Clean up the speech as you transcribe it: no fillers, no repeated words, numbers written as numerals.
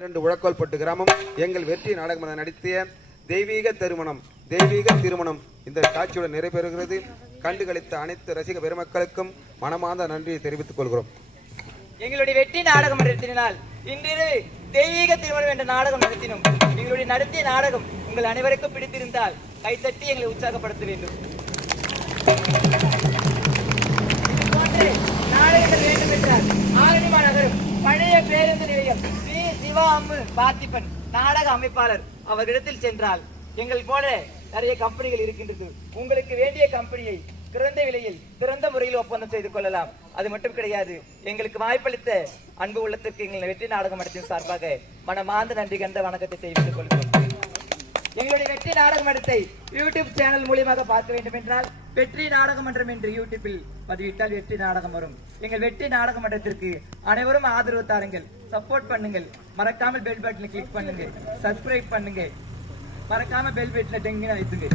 உழக்கோல்பட்டு கிராமம் எங்கள் வெற்றி நாடகம் நடித்திய தெய்வீக திருமணம் இந்த காட்சியுடன் நிறைவேறுகிறது. கண்டுகளித்த அனைத்து ரசிக பெருமக்களுக்கும் மனமார்ந்த நன்றியை தெரிவித்துக் கொள்கிறோம். எங்களுடைய வெற்றி நாடகம் நடத்தினால் இன்றிரவு தெய்வீக திருமணம் என்ற நாடகம் நடத்தினோம். எங்களுடைய நடத்திய நாடகம் உங்கள் அனைவருக்கும் பிடித்திருந்தால் கைத்தட்டி எங்களை உற்சாகப்படுத்த வேண்டும். நாடகங்கள் வேண்டும் என்றால் ஆரணிமா நகரம் பழைய பேருந்து நிலையம் ஸ்ரீ சிவா அம்மு பார்த்திபன் நாடக அமைப்பாளர் அவர்களிடத்தில் சென்றால் எங்கள் போல நிறைய கம்பெனிகள் இருக்கின்றது. உங்களுக்கு வேண்டிய கம்பெனியை குறைந்த விலையில் சிறந்த முறையில் ஒப்பந்தம் செய்து கொள்ளலாம். அது மட்டும் கிடையாது, எங்களுக்கு வாய்ப்பளித்த அன்பு உள்ளத்திற்கு எங்கள் வெற்றி நாடகம் நடத்தின் சார்பாக மனமார்ந்த நன்றி கண்ட வணக்கத்தை தெரிவித்துக் கொள்கிறோம். எங்களுடைய வெற்றி நாடக மன்றத்தை யூடியூப் சேனல் மூலியமாக பார்க்க வேண்டும் என்றால் வெற்றி நாடக மன்றம் என்று யூடியூப்பில் பதிவிட்டால் வெற்றி நாடகம் வரும். எங்கள் வெற்றி நாடக மன்றத்திற்கு அனைவரும் ஆதரவு தாருங்கள், சப்போர்ட் பண்ணுங்கள். மறக்காமல் பெல் பட்டனை கிளிக் பண்ணுங்க, சப்ஸ்கிரைப் பண்ணுங்க, மறக்காம பெல் பட்டனை டெங்கின வைத்துங்க.